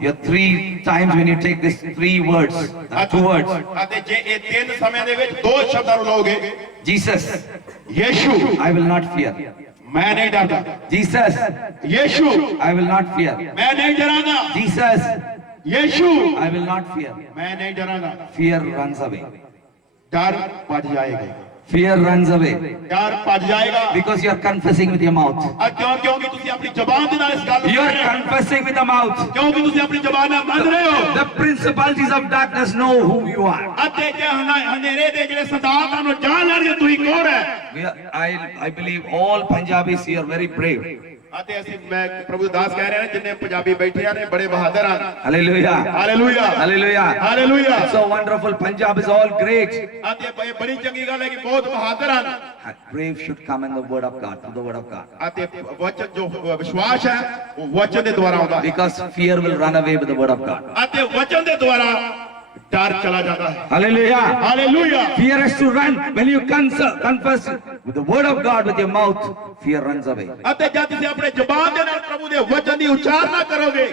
Your three times when you take these three words, two words, ਅਤੇ ਜੇ ਇਹ ਤਿੰਨ ਸਮਿਆਂ ਦੇ ਵਿੱਚ ਦੋ ਸ਼ਬਦਾਂ ਨੂੰ ਲਓਗੇ, Jesus, Yishu, I will not fear. ਮੈਂ ਨਹੀਂ ਡਰਦਾ, Jesus, Yishu, I will not fear. ਮੈਂ ਨਹੀਂ ਡਰਾਂਗਾ, Jesus, Yishu, I will not fear. ਮੈਂ ਨਹੀਂ ਡਰਾਂਗਾ। Fear runs away. ਡਰ ਭੱਜ ਜਾਏਗਾ, Fear runs away ਡਰ ਭੱਜ ਜਾਏਗਾ, because you are confessing with your mouth. ਕਿਉਂਕਿ ਤੁਸੀਂ ਆਪਣੀ ਜ਼ਬਾਨ ਦੇ ਨਾਲ ਇਸ ਗੱਲ ਨੂੰ You are ਕਹਿ ਰਹੇ ਹੋ, confessing with the mouth. ਕਿਉਂਕਿ ਤੁਸੀਂ ਆਪਣੀ ਜ਼ਬਾਨ ਨਾਲ ਮੰਨ ਰਹੇ ਹੋ। The principalities of darkness know who you are. ਅਤੇ ਜੇ ਹਨੇਰੇ ਦੇ ਜਿਹੜੇ ਸਰਦਾਰ ਨੂੰ ਜਾਣ ਲੈਣਗੇ ਤੁਸੀਂ ਕੌਣ ਹੈ। I believe all Punjabis here are very brave. ਅਤੇ ਅਸੀਂ ਮੈਂ ਪ੍ਰਭੂ ਦਾਸ ਕਹਿ ਰਿਹਾ ਜਿੰਨੇ ਪੰਜਾਬੀ ਬੈਠੇ ਆ ਨੇ ਬੜੇ ਬਹਾਦਰ ਹਨ। Hallelujah. Hallelujah, Hallelujah. Hallelujah. So wonderful. Punjab is all great. ਅਤੇ ਇਹ ਬੜੀ ਚੰਗੀ ਗੱਲ ਹੈ ਕਿ ਬਹੁਤ ਬਹਾਦਰ ਹਨ। Brave should come in the word of God, through the word of God. ਅਤੇ ਵਚਨ ਜੋ ਵਿਸ਼ਵਾਸ ਹੈ ਉਹ ਵਚਨ ਦੇ ਦੁਆਰਾ ਆਉਂਦਾ ਹੈ। Because fear will run away with the word of God. ਅਤੇ ਵਚਨ ਦੇ ਦੁਆਰਾ ਡਰ ਚਲਾ ਜਾਂਦਾ ਹੈ। Hallelujah. Hallelujah. Fear has to run. When you confess with the word of God with your mouth, fear runs away. ਅਤੇ ਜਦ ਤੁਸੀਂ ਆਪਣੇ ਜ਼ੁਬਾਨ ਦੇ ਨਾਲ ਪ੍ਰਭੂ ਦੇ ਵਚਨ ਦੀ ਉਚਾਰਨਾ ਕਰੋਗੇ,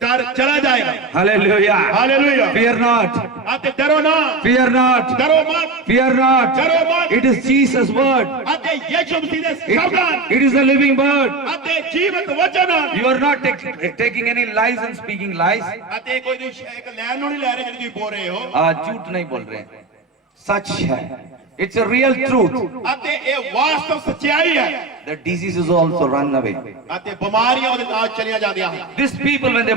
ਡਰ ਚਲਾ ਜਾਏਗਾ। Hallelujah. ਹਾਲੇਲੂਇਆ। Fear not. ਅਤੇ ਡਰੋ ਨਾ, Fear not. ਡਰੋ ਮਤ, Fear not. ਡਰੋ ਮਤ। It is Jesus' word. ਅਤੇ ਯਿਸੂ ਮਸੀਹ ਦੇ ਸ਼ਬਦ It is the living word. ਅਤੇ ਜੀਵਤ ਵਚਨ ਹਨ। You are not taking any lies and speaking lies. ਅਤੇ ਕੋਈ ਤੁਸੀਂ ਇੱਕ ਲੈਣ ਨੂੰ ਨਹੀਂ ਲੈ ਰਹੇ ਜਿਹੜੀ ਤੁਸੀਂ ਬੋਲ ਰਹੇ ਹੋ। झूठ नहीं बोल रहे, सच है. It's a real truth. ਅਤੇ ਇਹ ਵਾਸਤਵ ਸੱਚਾਈ ਹੈ। The diseases also run away. ਅਤੇ ਬਿਮਾਰੀਆਂ ਉਹਦੇ ਨਾਲ ਚਲੀਆਂ ਜਾਂਦੀਆਂ ਹਨ। These people when they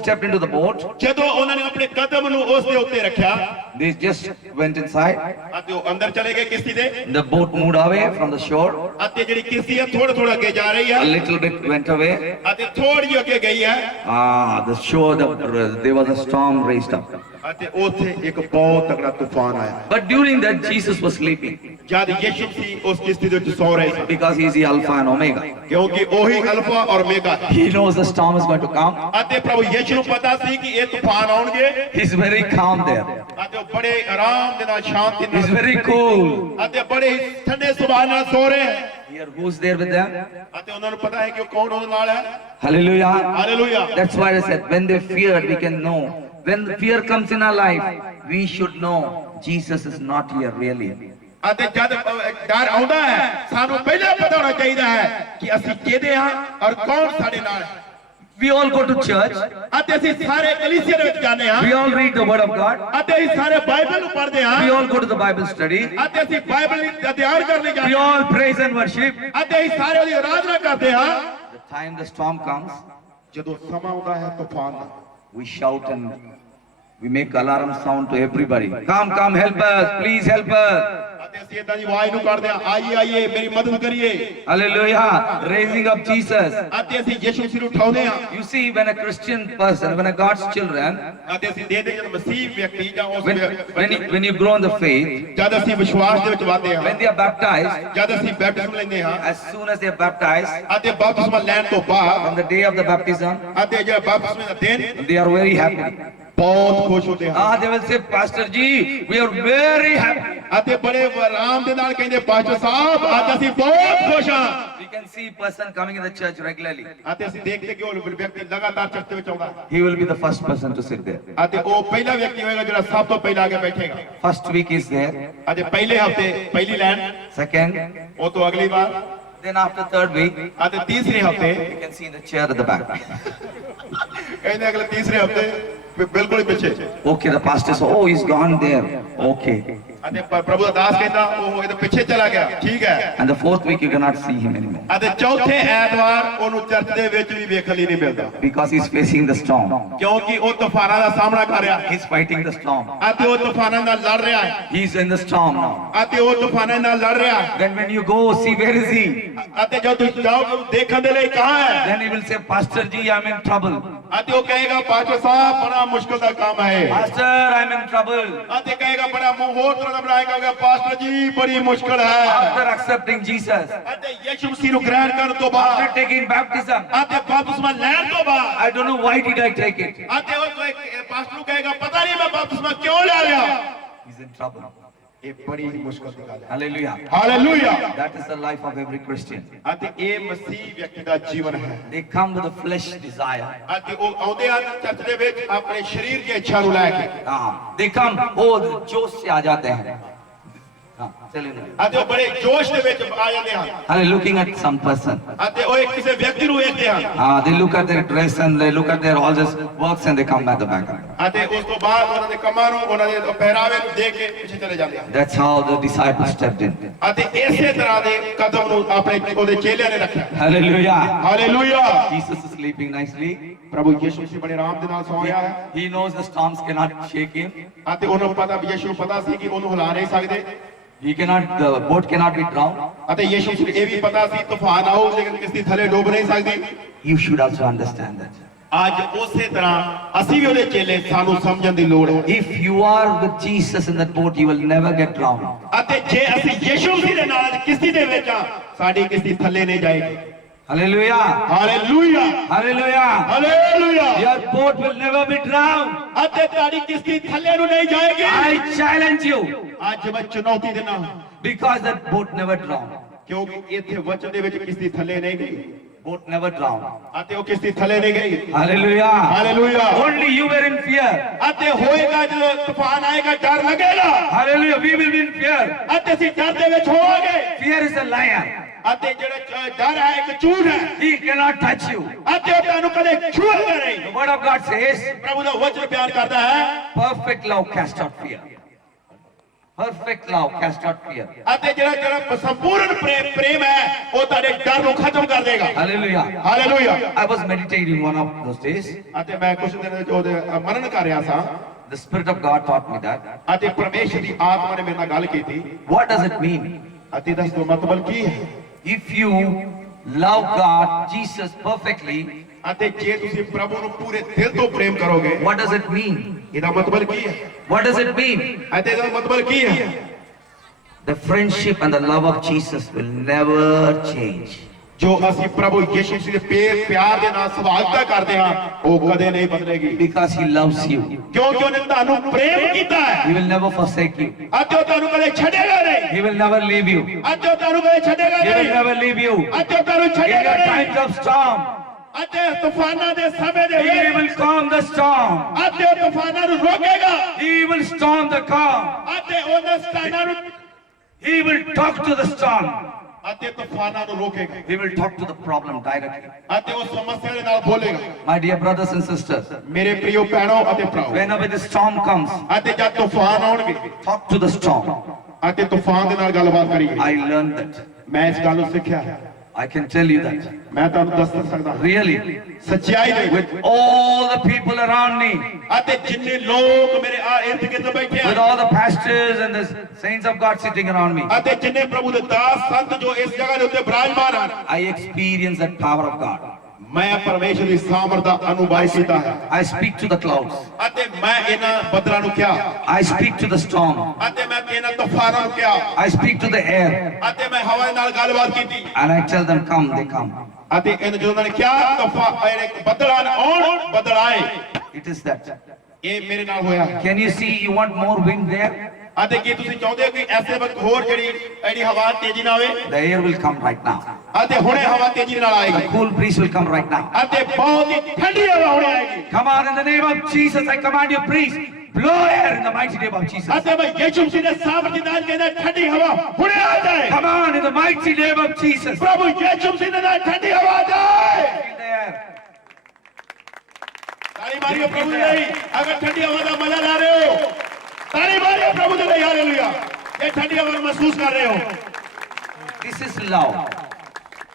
stepped into the boat, ਜਦੋਂ ਉਹਨਾਂ ਨੇ ਆਪਣੇ ਕਦਮ ਨੂੰ ਉਸ ਦੇ ਉੱਤੇ ਰੱਖਿਆ they just went inside. ਅਤੇ ਉਹ ਅੰਦਰ ਚਲੇ ਗਏ ਕਿਸ਼ਤੀ ਦੇ। The boat moved away from the shore. ਅਤੇ ਜਿਹੜੀ ਕਿਸ਼ਤੀ ਹੈ ਥੋੜਾ ਥੋੜਾ ਅੱਗੇ ਜਾ ਰਹੀ A ਹੈ little bit went away. ਅਤੇ ਥੋੜੀ ਜਿਹੀ ਅੱਗੇ ਗਈ ਹੈ The shore, there was a storm raised up. ਅਤੇ ਉੱਥੇ ਇੱਕ ਬਹੁਤ ਤਕੜਾ ਤੂਫਾਨ ਆਇਆ। But during that, Jesus was sleeping ਜਦ ਯਿਸੂ ਮਸੀਹ ਉਸ ਕਿਸ਼ਤੀ ਦੇ ਵਿੱਚ ਸੌ ਰਹੇ ਸਨ, because he is the Alpha and Omega. ਕਿਉਂਕਿ ਉਹੀ ਅਲਫਾ ਔਰ ਓਮੇਗਾ ਹੈ। He knows the storm is going to come. ਅਤੇ ਪ੍ਰਭੂ ਯਿਸੂ ਨੂੰ ਪਤਾ ਸੀ ਕਿ ਇਹ ਤੂਫਾਨ ਆਉਣਗੇ He's very calm there. ਅਤੇ ਉਹ ਬੜੇ ਆਰਾਮ ਦੇ ਨਾਲ ਸ਼ਾਂਤੀ He's ਨਾਲ very cool. ਅਤੇ ਬੜੇ ਹੀ ਠੰਡੇ ਸੁਭਾਅ ਨਾਲ ਸੋ ਰਹੇ ਹੈ। Here, who's there with them? ਅਤੇ ਉਹਨਾਂ ਨੂੰ ਪਤਾ ਹੈ ਕਿ ਉਹ ਕੌਣ ਉਹਦੇ ਨਾਲ ਹੈ। Hallelujah. Hallelujah. That's why I said, when they feared, we can know. When fear comes in our life, we should know Jesus is not here really. ਅਤੇ ਜਦ ਡਰ ਆਉਂਦਾ ਹੈ ਸਾਨੂੰ ਪਹਿਲਾਂ ਪਤਾ ਹੋਣਾ ਚਾਹੀਦਾ ਹੈ ਕਿ ਅਸੀਂ ਕਿਹਦੇ ਹਾਂ ਔਰ ਕੌਣ ਸਾਡੇ ਨਾਲ ਹੈ। We all go to church. ਅਤੇ ਅਸੀਂ ਸਾਰੇ ਕਲੀਸਿਆ ਦੇ ਵਿੱਚ ਜਾਂਦੇ ਹਾਂ We all read the word of God. ਅਤੇ ਅਸੀਂ ਸਾਰੇ ਬਾਈਬਲ ਨੂੰ ਪੜ੍ਹਦੇ ਹਾਂ We all go to the Bible study. ਅਤੇ ਅਸੀਂ ਬਾਈਬਲ ਦੀ ਅਧਿਐਨ ਕਰਨ ਲਈ We ਜਾਂਦੇ ਹਾਂ all praise and worship. ਅਤੇ ਅਸੀਂ ਸਾਰੇ ਉਹਦੀ ਆਰਾਧਨਾ ਕਰਦੇ ਹਾਂ। The time the storm comes, ਜਦੋਂ ਸਮਾਂ ਆਉਂਦਾ ਹੈ ਤੂਫਾਨ ਦਾ, we shout and we make alarm sound to everybody. Come, come, help us. Please help us. ਅਤੇ ਅਸੀਂ ਏਦਾਂ ਦੀ ਆਵਾਜ਼ ਨੂੰ ਕੱਢਦੇ ਹਾਂ, ਆਈਏ ਆਈਏ ਮੇਰੀ ਮਦਦ ਕਰੀਏ। Hallelujah. Raising up Jesus. ਅਤੇ ਅਸੀਂ ਯਿਸੂ ਮਸੀਹ ਨੂੰ ਉਠਾਉਂਦੇ ਹਾਂ। You see, when a Christian person, when a God's children, ਅਤੇ ਅਸੀਂ ਦੇਖਦੇ ਜਦੋਂ ਮਸੀਹ ਵਿਅਕਤੀ ਜਾਂ ਉਸ when you grow in the faith, ਜਦ ਅਸੀਂ ਵਿਸ਼ਵਾਸ ਦੇ ਵਿੱਚ ਵਧਦੇ ਹਾਂ, when they are baptized, ਜਦ ਅਸੀਂ ਬੈਪਟਿਜ਼ਮ ਲੈਂਦੇ ਹਾਂ as soon as they are baptized, ਅਤੇ ਬਪਤਿਸਮਾ ਲੈਣ ਤੋਂ ਬਾਅਦ from the day of the baptism, ਅਤੇ ਜੇ ਬਪਤਿਸਮੇ ਦਾ ਦਿਨ they are very happy. ਬਹੁਤ ਖੁਸ਼ ਹੁੰਦੇ ਹਨ They will say, Pastor Ji, we are very happy. ਅਤੇ ਬੜੇ ਆਰਾਮ ਦੇ ਨਾਲ ਕਹਿੰਦੇ ਪਾਸਟਰ ਸਾਹਿਬ ਅੱਜ ਅਸੀਂ ਬਹੁਤ ਖੁਸ਼ ਹਾਂ। We can see person coming in the church regularly. ਅਤੇ ਅਸੀਂ ਦੇਖਦੇ ਕਿ ਉਹ ਵਿਅਕਤੀ ਲਗਾਤਾਰ ਚਰਚ ਵਿੱਚ ਆਉਂਦਾ He will be the first person to sit there. ਅਤੇ ਉਹ ਪਹਿਲਾ ਵਿਅਕਤੀ ਹੋਏਗਾ ਜਿਹੜਾ ਸਭ ਤੋਂ ਪਹਿਲਾਂ ਆ ਕੇ ਬੈਠੇਗਾ। First week is there. ਅਤੇ ਪਹਿਲੇ ਹਫਤੇ ਪਹਿਲੀ ਲਾਈਨ, Second, ਉਹ ਤੋਂ ਅਗਲੀ ਵਾਰ, then after third week, ਅਤੇ ਤੀਸਰੇ ਹਫਤੇ you can see the chair at the back. ਕਹਿੰਦੇ ਅਗਲੇ ਤੀਸਰੇ ਹਫਤੇ ਬਿਲਕੁਲ ਹੀ ਪਿੱਛੇ। Okay, the pastor says, oh, he's gone there. Okay. ਅਤੇ ਪ੍ਰਭੂ ਦਾ ਦਾਸ ਕਹਿੰਦਾ ਉਹ ਇਹਦੇ ਪਿੱਛੇ ਚਲਾ ਗਿਆ, ਠੀਕ ਹੈ। And the fourth week, you cannot see him anymore. ਅਤੇ ਚੌਥੇ ਐਤਵਾਰ ਉਹਨੂੰ ਚਰਚ ਦੇ ਵਿੱਚ ਵੀ ਵੇਖਣ ਲਈ ਨਹੀਂ ਮਿਲਦਾ Because he's facing the storm. ਕਿਉਂਕਿ ਉਹ ਤੂਫਾਨਾਂ ਦਾ ਸਾਹਮਣਾ ਕਰ ਰਿਹਾ ਹੈ He's fighting the storm. ਅਤੇ ਉਹ ਤੂਫਾਨਾਂ ਨਾਲ ਲੜ ਰਿਹਾ ਹੈ He's in the storm now. ਅਤੇ ਉਹ ਤੂਫਾਨਾਂ ਨਾਲ ਲੜ ਰਿਹਾ ਹੈ। Then when you go, see where is he? ਅਤੇ ਜਦ ਤੁਸੀਂ ਜਾਓ ਦੇਖਣ ਦੇ ਲਈ ਕਹਾਂ ਹੈ Then he will say, Pastor Ji, I'm in trouble. ਅਤੇ ਉਹ ਕਹੇਗਾ ਪਾਸਟਰ ਸਾਹਿਬ ਬੜਾ ਮੁਸ਼ਕਲ ਦਾ ਕੰਮ ਹੈ। Pastor, I'm in trouble. ਅਤੇ ਕਹੇਗਾ ਬੜਾ ਮੂੰਹ ਹੋਰ ਤਰ੍ਹਾਂ ਬਣਾਏਗਾ ਪਾਸਟਰ ਜੀ ਬੜੀ ਮੁਸ਼ਕਲ ਹੈ। After accepting Jesus, ਅਤੇ ਯਿਸੂ ਮਸੀਹ ਨੂੰ ਗ੍ਰਹਿਣ ਕਰਨ ਤੋਂ ਬਾਅਦ after taking baptism, ਅਤੇ ਬਪਤਿਸਮਾ ਲੈਣ ਤੋਂ ਬਾਅਦ I don't know why did I take it. ਅਤੇ ਉਹ ਪਾਸਟਰ ਨੂੰ ਕਹੇਗਾ ਪਤਾ ਨਹੀਂ ਮੈਂ ਬਪਤਿਸਮਾ ਕਿਉਂ ਲੈ ਲਿਆ। He's in trouble. ਇਹ ਬੜੀ ਮੁਸ਼ਕਲ ਦੀ ਗੱਲ ਹੈ। Hallelujah. Hallelujah. That is the life of every Christian. ਅਤੇ ਇਹ ਮਸੀਹ ਵਿਅਕਤੀ ਦਾ ਜੀਵਨ ਹੈ। They come with a flesh desire. ਅਤੇ ਉਹ ਆਉਂਦੇ ਹਨ ਚਰਚ ਦੇ ਵਿੱਚ ਆਪਣੇ ਸਰੀਰ ਦੀ ਇੱਛਾ ਨੂੰ ਲੈ ਕੇ। They come, oh, जोश से आ जाते हैं. चलिए. ਅਤੇ ਉਹ ਬੜੇ ਜੋਸ਼ ਦੇ ਵਿੱਚ ਆ ਜਾਂਦੇ ਹਨ। Hallelujah. Looking at some person. ਅਤੇ ਉਹ ਇੱਕ ਕਿਸੇ ਵਿਅਕਤੀ ਨੂੰ ਵੇਖਦੇ ਹਨ। They look at their dress and they look at their all this works and they come at the back. ਅਤੇ ਉਸ ਤੋਂ ਬਾਅਦ ਉਹਨਾਂ ਦੇ ਕੰਮਾਂ ਨੂੰ ਉਹਨਾਂ ਦੇ ਪਹਿਰਾਵੇ ਨੂੰ ਦੇਖ ਕੇ ਪਿੱਛੇ ਚਲੇ ਜਾਂਦੇ ਹਨ। That's how the disciples stepped in. ਅਤੇ ਇਸੇ ਤਰ੍ਹਾਂ ਦੇ ਕਦਮ ਨੂੰ ਆਪਣੇ ਉਹਦੇ ਚੇਲਿਆਂ ਨੇ ਰੱਖਿਆ। Hallelujah. Hallelujah. Jesus is sleeping nicely. ਪ੍ਰਭੂ ਯਿਸੂ ਮਸੀਹ ਬੜੇ ਆਰਾਮ ਦੇ ਨਾਲ ਸੌ ਰਿਹਾ ਹੈ। He knows the storms cannot shake him. ਅਤੇ ਉਹਨੂੰ ਪਤਾ ਵੀ ਯਿਸੂ ਨੂੰ ਪਤਾ ਸੀ ਕਿ ਉਹਨੂੰ ਹਿਲਾ ਨਹੀਂ ਸਕਦੇ। He cannot, the boat cannot be drowned. ਅਤੇ ਯਿਸੂ ਨੂੰ ਇਹ ਵੀ ਪਤਾ ਸੀ ਤੂਫਾਨ ਆਉ ਲੇਕਿਨ ਕਿਸ਼ਤੀ ਥੱਲੇ ਡੁੱਬ ਨਹੀਂ ਸਕਦੀ। You should also understand that. ਅੱਜ ਉਸੇ ਤਰ੍ਹਾਂ ਅਸੀਂ ਵੀ ਉਹਦੇ ਚੇਲੇ ਸਾਨੂੰ ਸਮਝਣ ਦੀ ਲੋੜ ਹੈ। If you are with Jesus in that boat, you will never get drowned. ਅਤੇ ਜੇ ਅਸੀਂ ਯਿਸੂ ਮਸੀਹ ਦੇ ਨਾਲ ਕਿਸ਼ਤੀ ਦੇ ਵਿੱਚ ਆ ਸਾਡੀ ਕਿਸ਼ਤੀ ਥੱਲੇ ਨਹੀਂ ਜਾਏਗੀ। Hallelujah. Hallelujah. Hallelujah. Hallelujah. Your boat will never be drowned. ਅਤੇ ਤੁਹਾਡੀ ਕਿਸ਼ਤੀ ਥੱਲੇ ਨੂੰ ਨਹੀਂ ਜਾਏਗੀ। I challenge you. ਅੱਜ ਮੈਂ ਚੁਣੌਤੀ ਦਿੰਦਾ Because that boat never drowned. ਕਿਉਂਕਿ ਇੱਥੇ ਵਚਨ ਦੇ ਵਿੱਚ ਕਿਸ਼ਤੀ ਥੱਲੇ ਨਹੀਂ ਗਈ Boat never drowned. ਅਤੇ ਉਹ ਕਿਸ਼ਤੀ ਥੱਲੇ ਨਹੀਂ ਗਈ। Hallelujah. Hallelujah. Only you were in fear. ਅਤੇ ਹੋਏਗਾ ਜਦੋਂ ਤੂਫਾਨ ਆਏਗਾ ਡਰ ਲੱਗੇਗਾ। Hallelujah. We will be in fear. ਅਤੇ ਅਸੀਂ ਡਰ ਦੇ ਵਿੱਚ ਹੋਵਾਂਗੇ। Fear is a liar. ਅਤੇ ਜਿਹੜਾ ਡਰ ਹੈ ਇੱਕ ਝੂਠ ਹੈ। He cannot touch you. ਅਤੇ ਉਹ ਤੁਹਾਨੂੰ ਕਦੇ ਛੂਏਗਾ ਨਹੀਂ। The word of God says, ਪ੍ਰਭੂ ਦਾ ਵਚਨ ਬਿਆਨ ਕਰਦਾ ਹੈ perfect love casts out fear. Perfect love casts out fear. ਅਤੇ ਜਿਹੜਾ ਸੰਪੂਰਨ ਪ੍ਰੇਮ ਹੈ ਉਹ ਤੁਹਾਡੇ ਡਰ ਨੂੰ ਖਤਮ ਕਰ ਦੇਗਾ। Hallelujah. Hallelujah. I was meditating one of those days. ਅਤੇ ਮੈਂ ਕੁਝ ਦਿਨ ਵਿੱਚ ਉਹਦੇ ਮਨਨ ਕਰ ਰਿਹਾ ਸਾਂ The Spirit of God taught me that. ਅਤੇ ਪਰਮੇਸ਼ਰ ਦੀ ਆਤਮਾ ਨੇ ਮੇਰੇ ਨਾਲ ਗੱਲ ਕੀਤੀ। What does it mean? ਅਤੇ ਦੱਸ ਦੋ ਮਤਲਬ ਕੀ ਹੈ। If you love God, Jesus perfectly, ਅਤੇ ਜੇ ਤੁਸੀਂ ਪ੍ਰਭੂ ਨੂੰ ਪੂਰੇ ਦਿਲ ਤੋਂ ਪ੍ਰੇਮ ਕਰੋਗੇ what does it mean? ਇਹਦਾ ਮਤਲਬ ਕੀ ਹੈ। What does it mean? ਅਤੇ ਇਹਦਾ ਮਤਲਬ ਕੀ ਹੈ। The friendship and the love of Jesus will never change. ਜੋ ਅਸੀਂ ਪ੍ਰਭੂ ਯਿਸੂ ਮਸੀਹ ਦੇ ਪਿਆਰ ਦੇ ਨਾਲ ਸਵਾਗਤ ਕਰਦੇ ਹਾਂ ਉਹ ਕਦੇ ਨਹੀਂ ਬਦਲੇਗੀ। Because He loves you. ਕਿਉਂਕਿ ਉਹਨੇ ਤੁਹਾਨੂੰ ਪ੍ਰੇਮ ਕੀਤਾ ਹੈ। He will never forsake you. ਅਤੇ ਉਹ ਤੁਹਾਨੂੰ ਕਦੇ ਛੱਡੇਗਾ ਨਹੀਂ। He will never leave you. ਅਤੇ ਉਹ ਤੁਹਾਨੂੰ ਕਦੇ ਛੱਡੇਗਾ He will ਨਹੀਂ। never leave you. ਅਤੇ ਉਹ ਤੁਹਾਨੂੰ In ਛੱਡੇਗਾ the ਨਹੀਂ। times of storm, ਅਤੇ ਤੂਫਾਨਾਂ ਦੇ ਸਮੇਂ ਦੇ He ਵਿੱਚ will calm the storm. ਅਤੇ ਉਹ ਤੂਫਾਨਾਂ ਨੂੰ ਰੋਕੇਗਾ। He will storm the calm. ਅਤੇ ਉਹਨਾਂ ਸਥਾਨਾਂ ਨੂੰ He will talk to the storm. ਅਤੇ ਤੂਫਾਨਾਂ ਨੂੰ ਰੋਕੇਗਾ। He will talk to the problem directly. ਅਤੇ ਉਹ ਸਮੱਸਿਆ ਦੇ ਨਾਲ ਬੋਲੇਗਾ। My dear brothers and sisters, ਮੇਰੇ ਪ੍ਰਿਯ ਭੈਣੋ ਅਤੇ ਭਰਾਓ whenever the storm comes, ਅਤੇ ਜਦ ਤੂਫਾਨ ਆਉਣਗੇ talk to the storm. ਅਤੇ ਤੂਫਾਨ ਦੇ ਨਾਲ ਗੱਲਬਾਤ ਕਰੀਏ। I learned that. ਮੈਂ ਇਸ ਗੱਲ ਨੂੰ ਸਿੱਖਿਆ ਹੈ। I can tell you that. ਮੈਂ ਤੁਹਾਨੂੰ ਦੱਸ ਸਕਦਾ ਹਾਂ Really, ਸੱਚਾਈ ਦੇ ਵਿੱਚ with all the people around me, ਅਤੇ ਜਿੰਨੇ ਲੋਕ ਮੇਰੇ ਆ ਇਰਦ ਗਿਰਦ ਬੈਠੇ with ਹਨ all the pastors and the saints of God sitting around me, ਅਤੇ ਜਿੰਨੇ ਪ੍ਰਭੂ ਦੇ ਦਾਸ ਸੰਤ ਜੋ ਇਸ ਜਗ੍ਹਾ ਦੇ ਉੱਤੇ ਬਿਰਾਜਮਾਨ ਹਨ I experience that power of God. ਮੈਂ ਪਰਮੇਸ਼ਰ ਦੀ ਸਾਮਰਥ ਦਾ ਅਨੁਭਵ ਕੀਤਾ ਹੈ। I speak to the clouds. ਅਤੇ ਮੈਂ ਇਹਨਾਂ ਬੱਦਲਾਂ ਨੂੰ ਕਿਹਾ I speak to the storm. ਅਤੇ ਮੈਂ ਇਹਨਾਂ ਤੂਫਾਨਾਂ ਨੂੰ ਕਿਹਾ I speak to the air. ਅਤੇ ਮੈਂ ਹਵਾ ਦੇ ਨਾਲ ਗੱਲਬਾਤ ਕੀਤੀ And I tell them, come, they come. ਅਤੇ ਇਹਨਾਂ ਜਦੋਂ ਉਹਨਾਂ ਨੇ ਕਿਹਾ ਬੱਦਲ ਆਉਣ ਬੱਦਲ ਆਏ। It is that. ਇਹ ਮੇਰੇ ਨਾਲ ਹੋਇਆ। Can you see, you want more wind there? ਅਤੇ ਕੀ ਤੁਸੀਂ ਚਾਹੁੰਦੇ ਹੋ ਕਿ ਐਸੇ ਵਕਤ ਹੋਰ ਜਿਹੜੀ ਹਵਾ ਤੇਜ਼ੀ ਨਾਲ ਆਵੇ? The air will come right now. ਅਤੇ ਹੁਣੇ ਹਵਾ ਤੇਜ਼ੀ ਨਾਲ The ਆਏਗੀ cool breeze will come right now. ਅਤੇ ਬਹੁਤ ਹੀ ਠੰਡੀ ਹਵਾ ਹੁਣੇ ਆਏਗੀ। Come on, in the name of Jesus, I command you, breeze, blow air in the mighty name of Jesus. ਅਤੇ ਮੈਂ ਯਿਸੂ ਮਸੀਹ ਦੇ ਸਾਮਰਥ ਨਾਲ ਕਹਿੰਦਾ ਠੰਡੀ ਹਵਾ ਹੁਣੇ ਆ ਜਾਏ। Come on, in the mighty name of Jesus. ਪ੍ਰਭੂ ਯਿਸੂ ਮਸੀਹ ਦੇ ਨਾਲ ਠੰਡੀ ਹਵਾ ਆ ਜਾਏ। Feel the air. ਤਾਲੀ ਮਾਰਿਓ ਪ੍ਰਭੂ ਦੇ ਲਈ ਅਗਰ ਠੰਡੀ ਹਵਾ ਦਾ ਮਜ਼ਾ ਲੈ ਰਹੇ ਹੋ। ਤਾਲੀ ਮਾਰਿਓ ਪ੍ਰਭੂ ਦੇ ਲਈ ਹਾਲੇਲੂਇਆ। ਇਹ ਠੰਡੀ ਹਵਾ ਨੂੰ ਮਹਿਸੂਸ ਕਰ ਰਹੇ ਹੋ। This is love.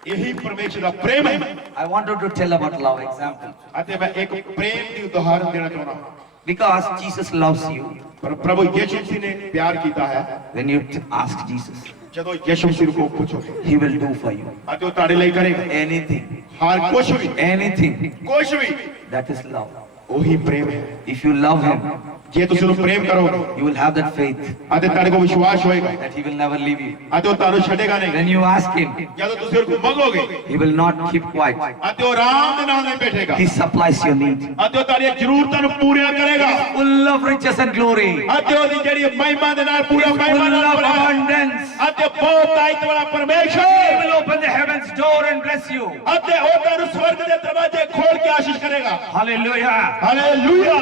ਇਹੀ ਪਰਮੇਸ਼ਰ ਦਾ ਪ੍ਰੇਮ ਹੈ। I wanted to tell about love example. ਅਤੇ ਮੈਂ ਇੱਕ ਪ੍ਰੇਮ ਦੀ ਉਦਾਹਰਨ ਦੇਣਾ ਚਾਹੁੰਦਾ ਹਾਂ। Because Jesus loves you. ਪਰ ਪ੍ਰਭੂ ਯਿਸੂ ਮਸੀਹ ਨੇ ਪਿਆਰ ਕੀਤਾ ਹੈ। When you ask Jesus, ਜਦੋਂ ਯਿਸੂ ਮਸੀਹ ਨੂੰ ਪੁੱਛੋਗੇ He will do for you ਅਤੇ ਉਹ ਤੁਹਾਡੇ ਲਈ ਕਰੇਗਾ anything. ਹਰ ਕੁਝ ਵੀ Anything. ਕੁਝ ਵੀ। That is love. ਉਹੀ ਪ੍ਰੇਮ ਹੈ। If you love him, ਜੇ ਤੁਸੀਂ ਉਹਨੂੰ ਪ੍ਰੇਮ ਕਰੋਗੇ you will have that faith ਅਤੇ ਤੁਹਾਡੇ ਕੋਲ ਵਿਸ਼ਵਾਸ ਹੋਏਗਾ that he will never leave you. ਅਤੇ ਉਹ ਤੁਹਾਨੂੰ ਛੱਡੇਗਾ ਨਹੀਂ। When you ask him, ਜਦੋਂ ਤੁਸੀਂ ਉਹਨੂੰ ਮੰਗੋਗੇ he will not keep quiet. ਅਤੇ ਉਹ ਆਰਾਮ ਦੇ ਨਾਲ ਨਹੀਂ ਬੈਠੇਗਾ He supplies your need. ਅਤੇ ਉਹ ਤੁਹਾਡੀਆਂ ਜ਼ਰੂਰਤਾਂ ਨੂੰ ਪੂਰੀਆਂ ਕਰੇਗਾ Full of riches and glory. ਅਤੇ ਉਹਦੀ ਜਿਹੜੀ ਮਹਿਮਾ ਦੇ ਨਾਲ ਪੂਰਾ ਮਹਿਮਾ Full ਨਾਲ of ਭਰਿਆ abundance. ਅਤੇ ਬਹੁਤ ਤਾਕਤ ਵਾਲਾ He ਪਰਮੇਸ਼ਰ will open the heavens door and bless you. ਅਤੇ ਉਹ ਤੁਹਾਨੂੰ ਸਵਰਗ ਦੇ ਦਰਵਾਜ਼ੇ ਖੋਲ ਕੇ ਆਸ਼ੀਸ਼ ਕਰੇਗਾ। Hallelujah. ਹਾਲੇਲੂਇਆ।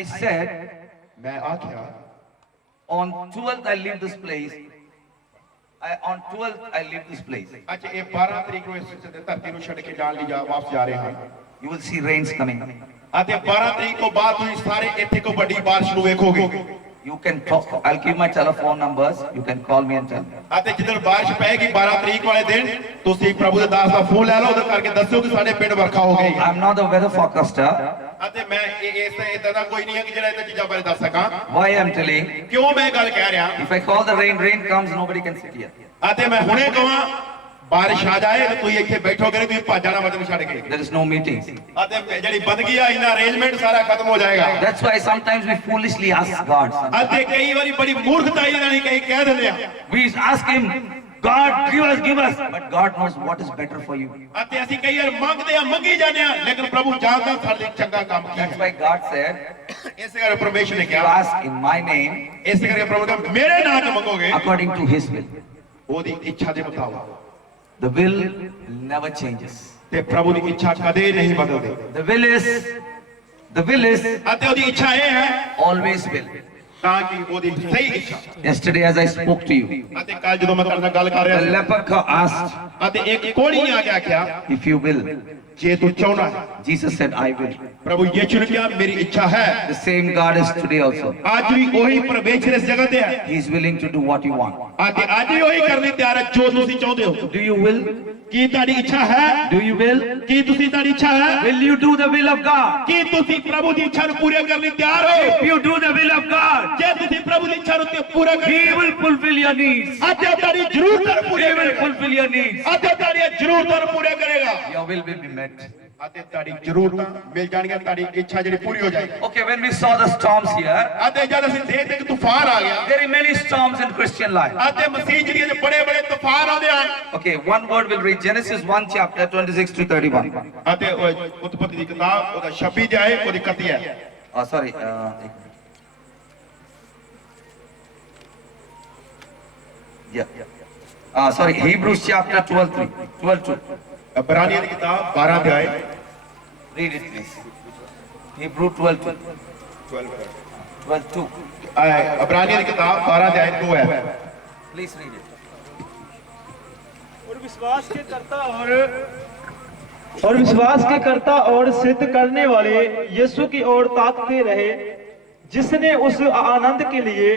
I said, ਮੈਂ ਆਖਿਆ on 12th I leave this place. On 12th I leave this place. ਅੱਜ ਇਹ 12 ਤਰੀਕ ਨੂੰ ਇਸ ਧਰਤੀ ਨੂੰ ਛੱਡ ਕੇ ਜਾਣ ਲਈ ਵਾਪਸ ਜਾ ਰਹੇ ਹਾਂ You will see rains coming. ਅਤੇ 12 ਤਰੀਕ ਤੋਂ ਬਾਅਦ ਤੁਸੀਂ ਸਾਰੇ ਇੱਥੇ ਕੋ ਵੱਡੀ ਬਾਰਿਸ਼ ਨੂੰ ਵੇਖੋਗੇ। You can talk. I'll give my telephone numbers. You can call me and tell me. ਅਤੇ ਜਦੋਂ ਬਾਰਿਸ਼ ਪਏਗੀ 12 ਤਰੀਕ ਵਾਲੇ ਦਿਨ ਤੁਸੀਂ ਪ੍ਰਭੂ ਦੇ ਦਾਸ ਦਾ ਫੋਨ ਲੈ ਲਓ ਉਹਦੇ ਕਰਕੇ ਦੱਸਿਓ ਕਿ ਸਾਡੇ ਪਿੰਡ ਵਰਖਾ ਹੋ ਗਈ। I'm not a weather forecaster. ਅਤੇ ਮੈਂ ਇਸ ਇਦਾਂ ਦਾ ਕੋਈ ਨਹੀਂ ਹੈ ਕਿ ਜਿਹੜਾ ਇਹਨਾਂ ਚੀਜ਼ਾਂ ਬਾਰੇ ਦੱਸ ਸਕਾਂ। Why I'm telling? ਕਿਉਂ ਮੈਂ ਇਹ ਗੱਲ ਕਹਿ ਰਿਹਾ? If I call the rain, rain comes, nobody can sit here. ਅਤੇ ਮੈਂ ਹੁਣੇ ਕਹਾਂ ਬਾਰਿਸ਼ ਆ ਜਾਏ ਤੇ ਤੁਸੀਂ ਇੱਥੇ ਬੈਠੋਗੇ ਨਹੀਂ ਤੁਸੀਂ ਭੱਜ ਜਾਣਾ ਵਚਨ ਛੱਡ ਕੇ। There is no meetings. ਅਤੇ ਜਿਹੜੀ ਬੰਦਗੀ ਆ ਇਹਨਾਂ ਅਰੇਂਜਮੈਂਟ ਸਾਰਾ ਖਤਮ ਹੋ ਜਾਏਗਾ। That's why sometimes we foolishly ask God. ਅਤੇ ਕਈ ਵਾਰੀ ਬੜੀ ਮੂਰਖਤਾਈ ਨਾਲ ਹੀ ਕਈ ਕਹਿ ਦਿੰਦੇ ਆ। We ask Him, God, give us. But God knows what is better for you. ਅਤੇ ਅਸੀਂ ਕਈ ਵਾਰ ਮੰਗਦੇ ਆ ਮੰਗੀ ਜਾਂਦੇ ਆ ਲੇਕਿਨ ਪ੍ਰਭੂ ਜਾਣਦਾ ਸਾਡੇ ਲਈ ਚੰਗਾ ਕੰਮ ਕੀ That's ਹੈ। why God said, ਇਸੇ ਕਰਕੇ ਪਰਮੇਸ਼ਰ ਨੇ if you ਕਿਹਾ ask in my name, ਇਸੇ ਕਰਕੇ ਪ੍ਰਭੂ ਕਹਿੰਦਾ ਮੇਰੇ ਨਾਂ 'ਚ ਮੰਗੋਗੇ according to His will. ਉਹਦੀ ਇੱਛਾ ਦੇ ਮੁਤਾਬਕ। The will never changes. ਤੇ ਪ੍ਰਭੂ ਦੀ ਇੱਛਾ ਕਦੇ ਨਹੀਂ ਬਦਲਦੀ। The will is ਅਤੇ ਉਹਦੀ ਇੱਛਾ ਇਹ ਹੈ always will. ਤਾਂ ਕਿ ਉਹਦੀ ਸਹੀ ਇੱਛਾ। Yesterday as I spoke to you, ਅਤੇ ਕੱਲ ਜਦੋਂ ਮੈਂ ਤੁਹਾਡੇ ਨਾਲ ਗੱਲ ਕਰ ਰਿਹਾ the ਸੀ leper asked, ਅਤੇ ਇੱਕ ਕੋੜੀ ਨੇ ਆ ਕੇ ਆਖਿਆ if you will. ਜੇ ਤੂੰ ਚਾਹਣਾ ਹੈ। Jesus said, I will. ਪ੍ਰਭੂ ਯਿਸੂ ਨੇ ਕਿਹਾ ਮੇਰੀ ਇੱਛਾ ਹੈ। The same God is today also. ਅੱਜ ਵੀ ਉਹੀ ਪਰਮੇਸ਼ਰ ਇਸ ਜਗ੍ਹਾ ਤੇ ਹੈ He is willing to do what you want. ਅਤੇ ਅੱਜ ਵੀ ਉਹੀ ਕਰਨ ਲਈ ਤਿਆਰ ਹੈ ਜੋ ਤੁਸੀਂ ਚਾਹੁੰਦੇ ਹੋ। Do you will? ਕੀ ਤੁਹਾਡੀ ਇੱਛਾ ਹੈ? Do you will? ਕੀ ਤੁਸੀਂ ਤੁਹਾਡੀ ਇੱਛਾ ਹੈ? Will you do the will of God? ਕੀ ਤੁਸੀਂ ਪ੍ਰਭੂ ਦੀ ਇੱਛਾ ਨੂੰ ਪੂਰਾ ਕਰਨ ਲਈ ਤਿਆਰ If ਹੋ? you do the will of God, ਜੇ ਤੁਸੀਂ ਪ੍ਰਭੂ ਦੀ ਇੱਛਾ ਨੂੰ ਪੂਰਾ He ਕਰਦੇ will fulfill your needs. ਅੱਜ ਤੁਹਾਡੀ ਜ਼ਰੂਰਤਾਂ ਨੂੰ He ਪੂਰੀਆਂ will ਕਰੇਗਾ। fulfill your needs. ਅੱਜ ਤੁਹਾਡੀਆਂ ਜ਼ਰੂਰਤਾਂ ਨੂੰ ਪੂਰਾ ਕਰੇਗਾ। Your will be met. ਅਤੇ ਤੁਹਾਡੀ ਜ਼ਰੂਰਤਾਂ ਮਿਲ ਜਾਣਗੀਆਂ ਤੁਹਾਡੀ ਇੱਛਾ ਜਿਹੜੀ ਪੂਰੀ ਹੋ ਜਾਏਗੀ। Okay, when we saw the storms here, ਅਤੇ ਜਦ ਅਸੀਂ ਦੇਖਦੇ ਕਿ ਤੂਫਾਨ ਆ ਗਿਆ there are many storms in Christian life. ਅਤੇ ਮਸੀਹ ਜਿਹੜੀਆਂ ਦੇ ਬੜੇ ਬੜੇ ਤੂਫਾਨ ਆਉਂਦੇ ਹਨ। Okay, one word we'll read Genesis 1 chapter 26 to 31. ਅਤੇ ਉਤਪਤੀ ਦੀ ਕਿਤਾਬ ਉਹਦਾ 26 ਜਾਏ ਉਹਦੀ 31 ਹੈ। Oh, sorry. Sorry, Hebrews chapter 12 2. ਇਬਰਾਨੀਆਂ ਦੀ ਕਿਤਾਬ 12 ਅਧਿਆਏ Read it, please. Hebrew 12 2. 12 2. ਇਬਰਾਨੀਆਂ ਦੀ ਕਿਤਾਬ 12 ਅਧਿਆਏ 2 ਹੈ। Please read it. और विश्वास के कर्ता और सिद्ध करने वाले यीशु की ओर ताकते रहे, जिसने उस आनंद के लिए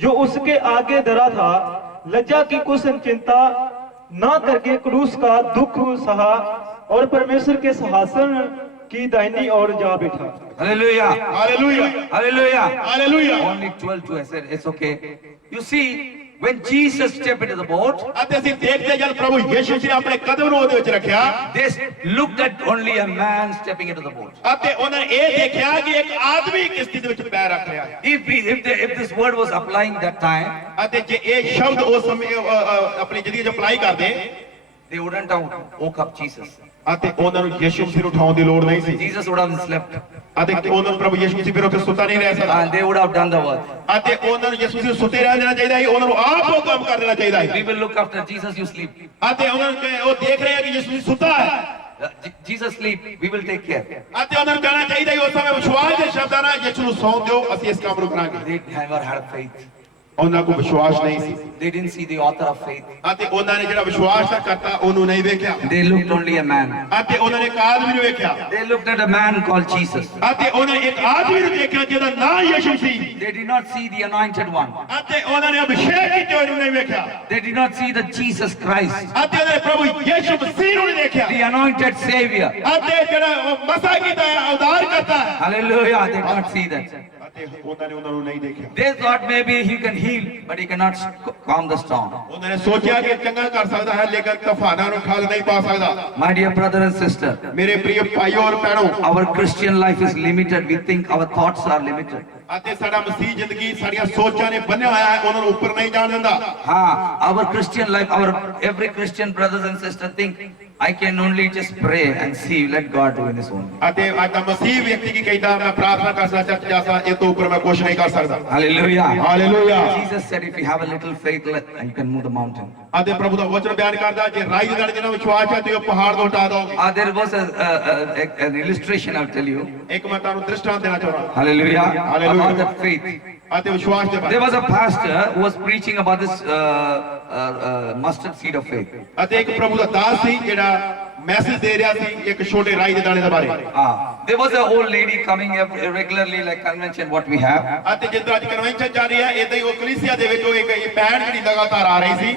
जो उसके आगे धरा था लज्जा की कुछ चिंता न करके क्रूस का दुख सहा और परमेश्वर के सिंहासन की दाहिनी ओर जा बैठा। Hallelujah. Hallelujah Hallelujah. Hallelujah. Only 12 2. I said it's okay. You see, when Jesus stepped into the boat, ਅਤੇ ਅਸੀਂ ਦੇਖਦੇ ਜਦ ਪ੍ਰਭੂ ਯਿਸੂ ਜੀ ਨੇ ਆਪਣੇ ਕਦਮ ਨੂੰ ਉਹਦੇ ਵਿੱਚ ਰੱਖਿਆ they looked at only a man stepping into the boat. ਅਤੇ ਉਹਨਾਂ ਨੇ ਇਹ ਦੇਖਿਆ ਕਿ ਇੱਕ ਆਦਮੀ ਕਿਸ਼ਤੀ ਦੇ ਵਿੱਚ ਪੈਰ ਰੱਖ ਰਿਹਾ ਹੈ। If this word was applying that time, ਅਤੇ ਜੇ ਇਹ ਸ਼ਬਦ ਉਸ ਸਮੇਂ ਆਪਣੀ ਜ਼ਿੰਦਗੀ 'ਚ ਅਪਲਾਈ ਕਰਦੇ they wouldn't have woke up Jesus. ਅਤੇ ਉਹਨਾਂ ਨੂੰ ਯਿਸੂ ਮਸੀਹ ਨੂੰ ਉਠਾਉਣ ਦੀ ਲੋੜ ਨਹੀਂ ਸੀ Jesus would have slept ਅਤੇ ਉਹਨਾਂ ਨੂੰ ਪ੍ਰਭੂ ਯਿਸੂ ਮਸੀਹ ਫਿਰ ਉੱਥੇ ਸੁੱਤਾ ਨਹੀਂ ਰਹਿ ਸਕਦਾ and they would have done the work. ਅਤੇ ਉਹਨਾਂ ਨੂੰ ਯਿਸੂ ਮਸੀਹ ਸੁੱਤੇ ਰਹਿ ਜਾਣਾ ਚਾਹੀਦਾ ਸੀ ਉਹਨਾਂ ਨੂੰ ਆਪ ਉਹ ਕੰਮ ਕਰ ਦੇਣਾ ਚਾਹੀਦਾ We C will look after Jesus, you sleep. ਅਤੇ ਉਹਨਾਂ ਨੂੰ ਉਹ ਦੇਖ ਰਹੇ ਆ ਕਿ ਯਿਸੂ ਮਸੀਹ ਸੁੱਤਾ ਹੈ Jesus sleep, we will take care. ਅਤੇ ਉਹਨਾਂ ਨੂੰ ਕਹਿਣਾ ਚਾਹੀਦਾ ਸੀ ਉਸ ਸਮੇਂ ਵਿਸ਼ਵਾਸ ਦੇ ਸ਼ਬਦਾਂ ਨਾਲ ਯਿਸੂ ਨੂੰ ਸੌਂ ਦਿਓ ਅਸੀਂ ਇਸ ਕੰਮ ਨੂੰ ਕਰਾਂਗੇ They never had faith. ਉਹਨਾਂ ਕੋਲ ਵਿਸ਼ਵਾਸ ਨਹੀਂ ਸੀ They didn't see the author of faith. ਅਤੇ ਉਹਨਾਂ ਨੇ ਜਿਹੜਾ ਵਿਸ਼ਵਾਸ ਦਾ ਕਰਤਾ ਉਹਨੂੰ ਨਹੀਂ ਵੇਖਿਆ They looked only a man. ਅਤੇ ਉਹਨਾਂ ਨੇ ਇੱਕ ਆਦਮੀ ਨੂੰ ਵੇਖਿਆ They looked at a man called Jesus. ਅਤੇ ਉਹਨਾਂ ਨੇ ਇੱਕ ਆਦਮੀ ਨੂੰ ਦੇਖਿਆ ਜਿਹਦਾ ਨਾਂ ਯਿਸੂ ਸੀ They did not see the anointed one. ਅਤੇ ਉਹਨਾਂ ਨੇ ਅਭਿਸ਼ੇਕ ਕੀਤੇ ਹੋਏ ਨੂੰ ਨਹੀਂ ਵੇਖਿਆ They did not see the Jesus Christ, ਅਤੇ ਉਹਨਾਂ ਨੇ ਪ੍ਰਭੂ ਯਿਸੂ ਮਸੀਹ ਨੂੰ ਨਹੀਂ ਦੇਖਿਆ the anointed Savior. ਅਤੇ ਜਿਹੜਾ ਉਹ ਮਸਾ ਕੀਤਾ ਹੈ ਉਦਾਰ ਕਰਤਾ ਹੈ Hallelujah. They did not see that. ਅਤੇ ਉਹਨਾਂ ਨੇ ਉਹਨਾਂ ਨੂੰ ਨਹੀਂ ਦੇਖਿਆ They thought maybe he can heal, but he cannot calm the storm. ਉਹਨਾਂ ਨੇ ਸੋਚਿਆ ਕਿ ਚੰਗਾ ਕਰ ਸਕਦਾ ਹੈ ਲੇਕਿਨ ਤੂਫਾਨਾਂ ਨੂੰ ਠੱਲ ਨਹੀਂ ਪਾ ਸਕਦਾ। My dear brother and sister, ਮੇਰੇ ਪ੍ਰਿਯ ਭਾਈਓ ਔਰ ਭੈਣੋ, our Christian life is limited. We think our thoughts are limited. ਅਤੇ ਸਾਡਾ ਮਸੀਹ ਜ਼ਿੰਦਗੀ ਸਾਡੀਆਂ ਸੋਚਾਂ ਨੇ ਬੰਨਿਆ ਹੋਇਆ ਹੈ, ਉਹਨਾਂ ਨੂੰ ਉੱਪਰ ਨਹੀਂ ਜਾਣ ਦਿੰਦਾ। Our Christian life, every Christian brothers and sisters think, I can only just pray and see, let God do in His own. ਅਤੇ ਅੱਜ ਦਾ ਮਸੀਹ ਵਿਅਕਤੀ ਕੀ ਕਹਿੰਦਾ, ਮੈਂ ਪ੍ਰਾਰਥਨਾ ਕਰ ਸਕਦਾ, ਚਰਚ ਜਾ ਸਕਦਾ, ਇਹ ਤੋਂ ਉੱਪਰ ਮੈਂ ਕੁਝ ਨਹੀਂ ਕਰ ਸਕਦਾ। Hallelujah. Hallelujah. Jesus said, if you have a little faith, you can move the mountain. ਅਤੇ ਪ੍ਰਭੂ ਦਾ ਵਚਨ ਬਿਆਨ ਕਰਦਾ, ਜੇ ਰਾਈ ਦੇ ਨਾਲ ਜਿਹਨਾਂ ਵਿਸ਼ਵਾਸ ਹੈ ਤੇ ਉਹ ਪਹਾੜ ਨੂੰ ਹਟਾ ਦੋਗੇ। There was an illustration, I'll tell you. ਇੱਕ ਮੈਂ ਤੁਹਾਨੂੰ ਦ੍ਰਿਸ਼ਟਾਂਤ ਦੇਣਾ ਚਾਹੁੰਦਾ। Hallelujah. Hallelujah. About that faith. ਅਤੇ ਵਿਸ਼ਵਾਸ ਦੇ There ਬਾਰੇ। was a pastor who was preaching about this mustard seed of faith. ਅਤੇ ਇੱਕ ਪ੍ਰਭੂ ਦਾ ਦਾਸ ਸੀ ਜਿਹੜਾ ਮੈਸੇਜ ਦੇ ਰਿਹਾ ਸੀ ਇੱਕ ਛੋਟੇ ਰਾਈ ਦੇ ਦਾਣੇ ਦੇ ਬਾਰੇ। There was an old lady coming regularly, like convention, what we have. ਅਤੇ ਜਿਸ ਤਰ੍ਹਾਂ ਅੱਜ ਕਨਵੈਨਸ਼ਨ ਚੱਲ ਰਹੀ ਹੈ, ਇਦਾਂ ਹੀ ਉਹ ਕਲੀਸਿਆ ਦੇ ਵਿੱਚ ਉਹ ਇੱਕ ਭੈਣ ਜਿਹੜੀ ਲਗਾਤਾਰ ਆ ਰਹੀ ਸੀ।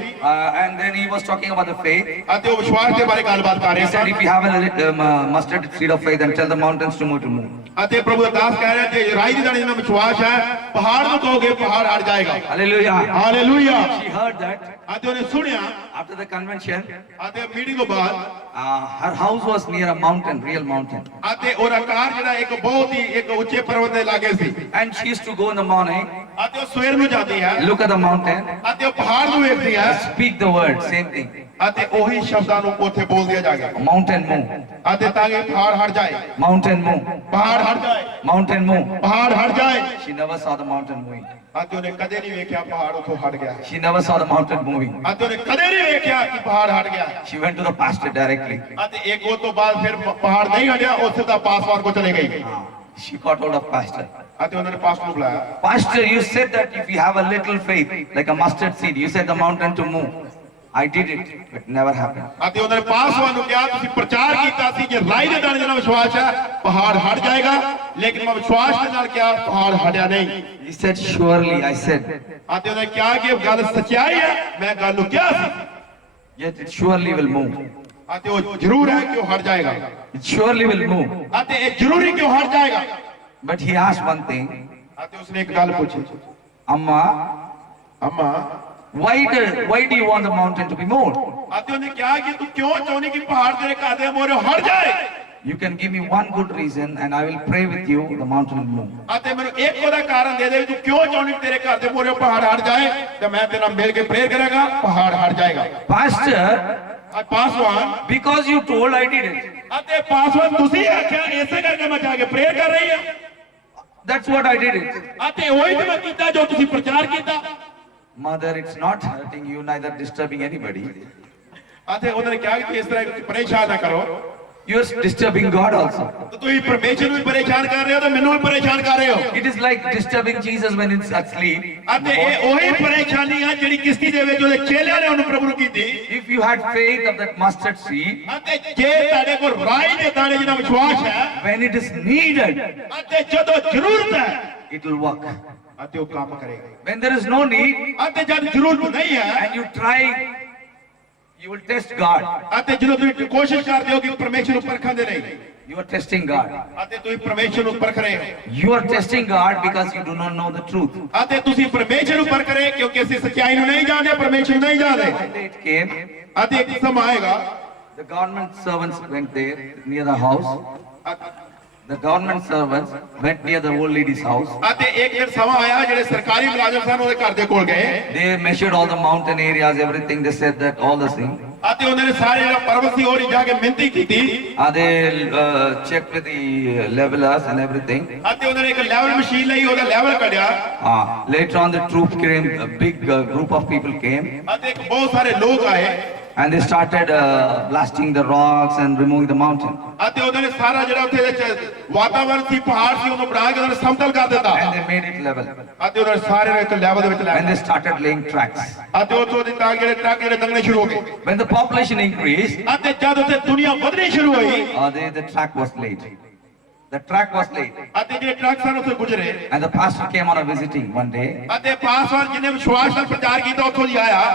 And then he was talking about the faith. ਅਤੇ ਉਹ ਵਿਸ਼ਵਾਸ ਦੇ ਬਾਰੇ ਗੱਲਬਾਤ ਕਰ He ਰਿਹਾ said, C. if you have a mustard seed of faith, and tell the mountains to move, to move. ਅਤੇ ਪ੍ਰਭੂ ਦਾ ਦਾਸ ਕਹਿ ਰਿਹਾ ਕਿ ਰਾਈ ਦੇ ਦਾਣੇ ਜਿਹਨਾਂ ਵਿਸ਼ਵਾਸ ਹੈ, ਪਹਾੜ ਨੂੰ ਕਹੋਗੇ ਪਹਾੜ ਹਟ ਜਾਏਗਾ। Hallelujah. Hallelujah. She heard that ਅਤੇ ਉਹਨੇ ਸੁਣਿਆ after the convention. ਅਤੇ ਮੀਟਿੰਗ ਤੋਂ ਬਾਅਦ Her house was near a mountain, real mountain. ਅਤੇ ਉਹਦਾ ਘਰ ਜਿਹੜਾ ਇੱਕ ਬਹੁਤ ਹੀ ਇੱਕ ਉੱਚੇ ਪਰਵਤ ਦੇ ਲਾਗੇ ਸੀ। And she used to go in the morning, ਅਤੇ ਉਹ ਸਵੇਰ ਨੂੰ ਜਾਂਦੀ ਹੈ look at the mountain, ਅਤੇ ਉਹ ਪਹਾੜ ਨੂੰ ਵੇਖਦੀ ਹੈ speak the word, same thing. ਅਤੇ ਉਹੀ ਸ਼ਬਦਾਂ ਨੂੰ ਉੱਥੇ ਬੋਲ ਦਿਆ ਜਾਏਗਾ Mountain move, ਅਤੇ ਤਾਂ ਕਿ ਪਹਾੜ ਹਟ ਜਾਏ। mountain move, ਪਹਾੜ ਹਟ ਜਾਏ। mountain move. ਪਹਾੜ ਹਟ ਜਾਏ। She never saw the mountain moving. ਅਤੇ ਉਹਨੇ ਕਦੇ ਨਹੀਂ ਵੇਖਿਆ ਪਹਾੜ ਉੱਥੋਂ ਹਟ ਗਿਆ। She never saw the mountain moving. ਅਤੇ ਉਹਨੇ ਕਦੇ ਨਹੀਂ ਵੇਖਿਆ ਕਿ ਪਹਾੜ ਹਟ ਗਿਆ। She went to the pastor directly. ਅਤੇ ਇੱਕ ਉਹ ਤੋਂ ਬਾਅਦ ਫਿਰ ਪਹਾੜ ਨਹੀਂ ਹਟਿਆ, ਉਹ ਸਿੱਧਾ ਪਾਸਵਾਨ ਕੋ ਚਲੇ ਗਈ। She got hold of pastor. ਅਤੇ ਉਹਨਾਂ ਨੇ ਪਾਸਟਰ ਨੂੰ ਬੁਲਾਇਆ। Pastor, you said that if you have a little faith, like a mustard seed, you said the mountain to move. I did it, but never happened. ਅਤੇ ਉਹਨਾਂ ਨੇ ਪਾਸਵਾਨ ਨੂੰ ਕਿਹਾ, ਤੁਸੀਂ ਪ੍ਰਚਾਰ ਕੀਤਾ ਸੀ ਕਿ ਰਾਈ ਦੇ ਦਾਣੇ ਜਿਹਨਾਂ ਵਿਸ਼ਵਾਸ ਹੈ ਪਹਾੜ ਹਟ ਜਾਏਗਾ, ਲੇਕਿਨ ਮੈਂ ਵਿਸ਼ਵਾਸ ਦੇ ਨਾਲ ਕਿਹਾ ਪਹਾੜ ਹਟਿਆ ਨਹੀਂ। He said, surely, I said, ਅਤੇ ਉਹਨੇ ਕਿਹਾ ਕਿ ਇਹ ਗੱਲ ਸੱਚਾਈ ਹੈ, ਮੈਂ ਗੱਲ ਨੂੰ ਕਿਹਾ ਸੀ। yet it surely will move. ਅਤੇ ਉਹ ਜ਼ਰੂਰ ਹੈ ਕਿ ਉਹ ਹਟ ਜਾਏਗਾ। It surely will move. ਅਤੇ ਇਹ ਜ਼ਰੂਰੀ ਕਿ ਉਹ ਹਟ ਜਾਏਗਾ। But he asked one thing, ਅਤੇ ਉਸਨੇ ਇੱਕ ਗੱਲ ਪੁੱਛੀ, Amma, ਅੰਮਾ why do you want the mountain to be moved? ਅਤੇ ਉਹਨੇ ਕਿਹਾ ਕਿ ਤੂੰ ਕਿਉਂ ਚਾਹੁੰਦੀ ਕਿ ਪਹਾੜ ਤੇਰੇ ਘਰ ਦੇ ਮੋਰੇ ਹਟ ਜਾਏ? You can give me one good reason and I will pray with you, the mountain will move. ਅਤੇ ਮੈਨੂੰ ਇੱਕ ਉਹਦਾ ਕਾਰਨ ਦੇ ਦੇ ਵੀ ਤੂੰ ਕਿਉਂ ਚਾਹੁੰਦੀ ਤੇਰੇ ਘਰ ਦੇ ਮੋਰੇ ਪਹਾੜ ਹਟ ਜਾਏ, ਤੇ ਮੈਂ ਤੇਰੇ ਨਾਲ ਮਿਲ ਕੇ ਪ੍ਰੇਅਰ ਕਰਾਂਗਾ, ਪਹਾੜ ਹਟ ਜਾਏਗਾ। Pastor, Paswan, because you told, I did it. ਅਤੇ ਪਾਸਵਾਨ ਤੁਸੀਂ ਆਖਿਆ, ਇਸੇ ਕਰਕੇ ਮੈਂ ਜਾ ਕੇ ਪ੍ਰੇਅਰ ਕਰ ਰਹੀ ਹਾਂ। That's what I did it. ਅਤੇ ਉਹੀ ਤੇ ਮੈਂ ਕੀਤਾ ਜੋ ਤੁਸੀਂ ਪ੍ਰਚਾਰ ਕੀਤਾ। Mother, it's not hurting you, neither disturbing anybody. ਅਤੇ ਉਹਨਾਂ ਨੇ ਕਿਹਾ ਕਿ ਇਸ ਤਰ੍ਹਾਂ ਪਰੇਸ਼ਾਨ ਨਾ ਕਰੋ, You're disturbing God also. ਤੁਸੀਂ ਪਰਮੇਸ਼ਰ ਨੂੰ ਵੀ ਪਰੇਸ਼ਾਨ ਕਰ ਰਹੇ ਹੋ ਤੇ ਮੈਨੂੰ ਵੀ ਪਰੇਸ਼ਾਨ ਕਰ ਰਹੇ ਹੋ। It is like disturbing Jesus when it's asleep. ਅਤੇ ਇਹ ਉਹੀ ਪਰੇਸ਼ਾਨੀ ਹੈ ਜਿਹੜੀ ਕਿਸ਼ਤੀ ਦੇ ਵਿੱਚ ਉਹਦੇ ਚੇਲਿਆਂ ਨੇ ਉਹਨੂੰ ਪ੍ਰਭੂ ਨੂੰ ਕੀਤੀ। If you had faith of that mustard seed, ਅਤੇ ਜੇ ਤੁਹਾਡੇ ਕੋਲ ਰਾਈ ਦੇ ਦਾਣੇ ਜਿਹਦਾ ਵਿਸ਼ਵਾਸ ਹੈ, when it is needed, ਅਤੇ ਜਦੋਂ ਜ਼ਰੂਰਤ ਹੈ, it will work. ਅਤੇ ਉਹ ਕੰਮ ਕਰੇਗਾ। When there is no need ਅਤੇ ਜਦ ਜ਼ਰੂਰਤ ਨਹੀਂ ਹੈ, and you try, you will test God. ਅਤੇ ਜਦੋਂ ਤੁਸੀਂ ਕੋਸ਼ਿਸ਼ ਕਰਦੇ ਹੋ ਕਿ ਪਰਮੇਸ਼ਰ ਨੂੰ ਪਰਖਣ ਦੇ ਲਈ, You are testing God. ਅਤੇ ਤੁਸੀਂ ਪਰਮੇਸ਼ਰ ਨੂੰ ਪਰਖ ਰਹੇ ਹੋ। You are testing God because you do not know the truth. ਅਤੇ ਤੁਸੀਂ ਪਰਮੇਸ਼ਰ ਨੂੰ ਪਰਖ ਰਹੇ ਕਿਉਂਕਿ ਅਸੀਂ ਸੱਚਾਈ ਨੂੰ ਨਹੀਂ ਜਾਣਦੇ, ਪਰਮੇਸ਼ਰ ਨੂੰ ਨਹੀਂ ਜਾਣਦੇ। One day it came, ਅਤੇ ਇੱਕ ਸਮਾਂ ਆਏਗਾ, the government servants went there near the house. The government servants went near the old lady's house. ਅਤੇ ਇੱਕ ਦਿਨ ਸਮਾਂ ਆਇਆ ਜਿਹੜੇ ਸਰਕਾਰੀ ਮੁਲਾਜ਼ਮ ਸਨ ਉਹਦੇ ਘਰ ਦੇ ਕੋਲ ਗਏ। They measured all the mountain areas, everything. They said that all the things. ਅਤੇ ਉਹਨਾਂ ਨੇ ਸਾਰੇ ਜਿਹੜਾ ਪਰਬਤ ਸੀ ਉਹਦੀ ਜਾ ਕੇ ਮਿਹਨਤੀ ਕੀਤੀ। They checked with the levelers and everything. ਅਤੇ ਉਹਨਾਂ ਨੇ ਇੱਕ ਲੈਵਲ ਮਸ਼ੀਨ ਲਈ ਉਹਦਾ ਲੈਵਲ ਕੱਢਿਆ। Later on, the troop came. A big group of people came, ਅਤੇ ਇੱਕ ਬਹੁਤ ਸਾਰੇ ਲੋਕ ਆਏ। and they started blasting the rocks and removing the mountain. ਅਤੇ ਉਹਨਾਂ ਨੇ ਸਾਰਾ ਜਿਹੜਾ ਉੱਥੇ ਦੇ ਵਾਤਾਵਰਣ ਸੀ, ਪਹਾੜ ਸੀ, ਉਹਨੂੰ ਬਣਾ ਕੇ ਉਹਨਾਂ ਨੇ ਸਮਤਲ ਕਰ ਦਿੱਤਾ। And they made it level. ਅਤੇ ਉਹਨਾਂ ਨੇ ਸਾਰੇ ਨੂੰ ਇੱਕ ਲੈਵਲ ਦੇ ਵਿੱਚ ਲੈ And they started laying tracks. ਅਤੇ ਉੱਥੋਂ ਦੀ ਤਾਂ ਜਿਹੜੇ ਟਰੱਕ ਜਿਹੜੇ ਲੰਘਣੇ ਸ਼ੁਰੂ ਹੋ ਗਏ। When the population increased, ਅਤੇ ਜਦ ਉੱਥੇ ਦੁਨੀਆ ਵਧਣੀ ਸ਼ੁਰੂ ਹੋਈ, the track was laid. The track was laid. ਅਤੇ ਜਿਹੜੇ ਟਰੱਕ ਸਨ ਉੱਥੇ ਗੁਜ਼ਰੇ। And the pastor came on a visiting one day. ਅਤੇ ਪਾਸਵਾਨ ਜਿਹਨੇ ਵਿਸ਼ਵਾਸ ਨਾਲ ਪ੍ਰਚਾਰ ਕੀਤਾ ਉੱਥੋਂ ਦੀ ਆਇਆ।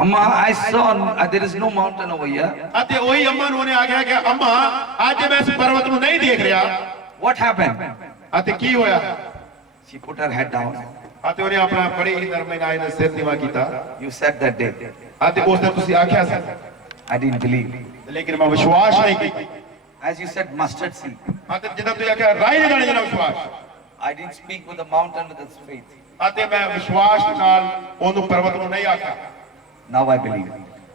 Amma, I saw there is no mountain over here. ਅਤੇ ਉਹੀ ਅੰਮਾ ਨੂੰ ਉਹਨੇ ਆਖਿਆ ਕਿ ਅੰਮਾ ਅੱਜ ਮੈਂ ਇਸ ਪਰਬਤ ਨੂੰ ਨਹੀਂ ਦੇਖ ਰਿਹਾ। What happened? ਅਤੇ ਕੀ ਹੋਇਆ? She put her head down. ਅਤੇ ਉਹਨੇ ਆਪਣਾ ਬੜੇ ਹੀ ਨਰਮੇ ਨਾਲ ਇਹਦਾ ਸਿਰ ਨੀਵਾ ਕੀਤਾ You said that day, ਅਤੇ ਉਸ ਦਿਨ ਤੁਸੀਂ ਆਖਿਆ ਸੀ I didn't believe. ਲੇਕਿਨ ਮੈਂ ਵਿਸ਼ਵਾਸ ਨਹੀਂ ਕੀਤਾ As you said, mustard seed. ਅਤੇ ਜਦੋਂ ਤੁਸੀਂ ਆਖਿਆ ਰਾਈ ਦੇ ਦਾਣੇ ਨਾਲ ਵਿਸ਼ਵਾਸ I didn't speak with the mountain with its faith. ਅਤੇ ਮੈਂ ਵਿਸ਼ਵਾਸ ਨਾਲ ਉਹਨੂੰ ਪਰਬਤ ਨੂੰ ਨਹੀਂ ਆਖਿਆ Now I believe.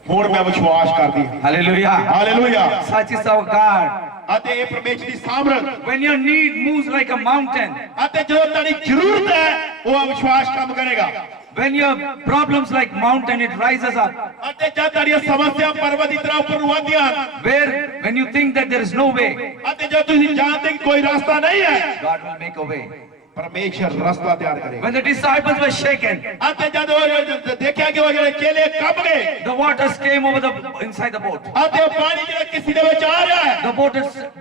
ਹੁਣ ਮੈਂ ਵਿਸ਼ਵਾਸ ਕਰਦੀ ਹਾਂ Hallelujah. Hallelujah Such is our God. ਅਤੇ ਇਹ ਪਰਮੇਸ਼ਰ ਦੀ ਸਾਮਰਥ When your need moves like a mountain, ਅਤੇ ਜਦੋਂ ਤੁਹਾਡੀ ਜ਼ਰੂਰਤ ਹੈ ਉਹ ਵਿਸ਼ਵਾਸ ਕੰਮ ਕਰੇਗਾ when your problems like mountain, it rises up. ਅਤੇ ਜਦ ਤੁਹਾਡੀਆਂ ਸਮੱਸਿਆ ਪਰਬਤ ਦੀ ਤਰ੍ਹਾਂ ਉੱਪਰ ਨੂੰ ਆਉਂਦੀਆਂ ਹਨ Where when you think that there is no way, ਅਤੇ ਜਦ ਤੁਸੀਂ ਜਾਣਦੇ ਕਿ ਕੋਈ ਰਸਤਾ ਨਹੀਂ ਹੈ God will make a way. ਪਰਮੇਸ਼ਰ ਰਸਤਾ ਤਿਆਰ ਕਰੇਗਾ When the disciples were shaken, ਅਤੇ ਜਦ ਉਹ ਦੇਖਿਆ ਕਿ ਉਹ ਜਿਹੜੇ ਚੇਲੇ ਕੰਬ ਗਏ the waters came over the inside the boat. ਅਤੇ ਉਹ ਪਾਣੀ ਜਿਹੜਾ ਕਿਸ਼ਤੀ ਦੇ ਵਿੱਚ ਆ ਰਿਹਾ ਹੈ The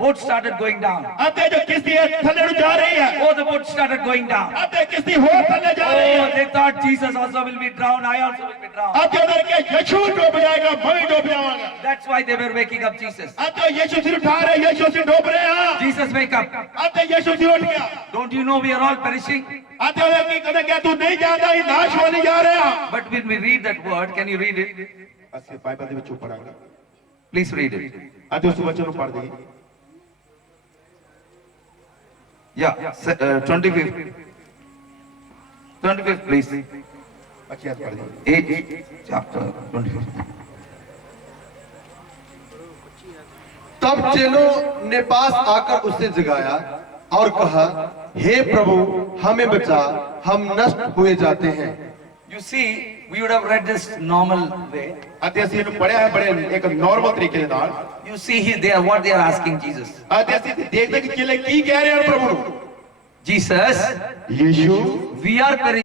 boat started going down. ਅਤੇ ਜੋ ਕਿਸ਼ਤੀ ਹੈ ਥੱਲੇ ਨੂੰ ਜਾ ਰਹੀ ਹੈ Oh, the boat started going down. ਅਤੇ ਕਿਸ਼ਤੀ ਹੋਰ ਥੱਲੇ ਜਾ ਰਹੀ Oh, ਹੈ they thought Jesus also will be drowned. I also will be drowned. ਅਤੇ ਉਹਨਾਂ ਨੇ ਕਿਹਾ ਯਿਸੂ ਡੁੱਬ ਜਾਏਗਾ ਮੈਂ ਵੀ ਡੁੱਬ ਜਾਵਾਂਗਾ That's why they were waking up Jesus. ਅਤੇ ਉਹ ਯਿਸੂ ਸਿਰ ਉਠਾ ਰਹੇ ਯਿਸੂ ਸਿਰ ਡੁੱਬ ਰਹੇ ਹਾਂ Jesus, wake up. ਅਤੇ ਯਿਸੂ ਸਿਰ ਉੱਠ ਗਿਆ Don't you know we are all perishing? ਅਤੇ ਉਹਨੇ ਕੀ ਕਹਿੰਦਾ ਕਿ ਤੂੰ ਨਹੀਂ ਜਾਣਦਾ ਇਹ ਨਾਸ਼ ਹੋਣ ਜਾ ਰਿਹਾ But when we read that word, can you read it? ਅਸੀਂ ਬਾਈਬਲ ਦੇ ਵਿੱਚੋਂ ਪੜਾਂਗੇ Please read it. ਅਤੇ ਉਸ ਵਚਨ ਨੂੰ ਪੜ੍ਹ ਦਈਏ Yeah, 25th. 25th, please. ਅੱਛਾ ਪੜ੍ਹ ਦਈਏ 8th chapter, 25th. तब चेलों ने पास आकर उसे जगाया और कहा, हे प्रभु हमें बचा, हम नष्ट हुए जाते हैं। You see, we would have read this normal way. ਅਤੇ ਅਸੀਂ ਇਹਨੂੰ ਪੜ੍ਹਿਆ ਹੈ ਬੜੇ ਇੱਕ ਨਾਰਮਲ ਤਰੀਕੇ ਦੇ ਨਾਲ You see here, what they are asking Jesus. ਅਤੇ ਅਸੀਂ ਦੇਖਦੇ ਕਿ ਚੇਲੇ ਕੀ ਕਹਿ ਰਹੇ ਹਨ ਪ੍ਰਭੂ ਨੂੰ Jesus, ਯਿਸੂ we are perishing.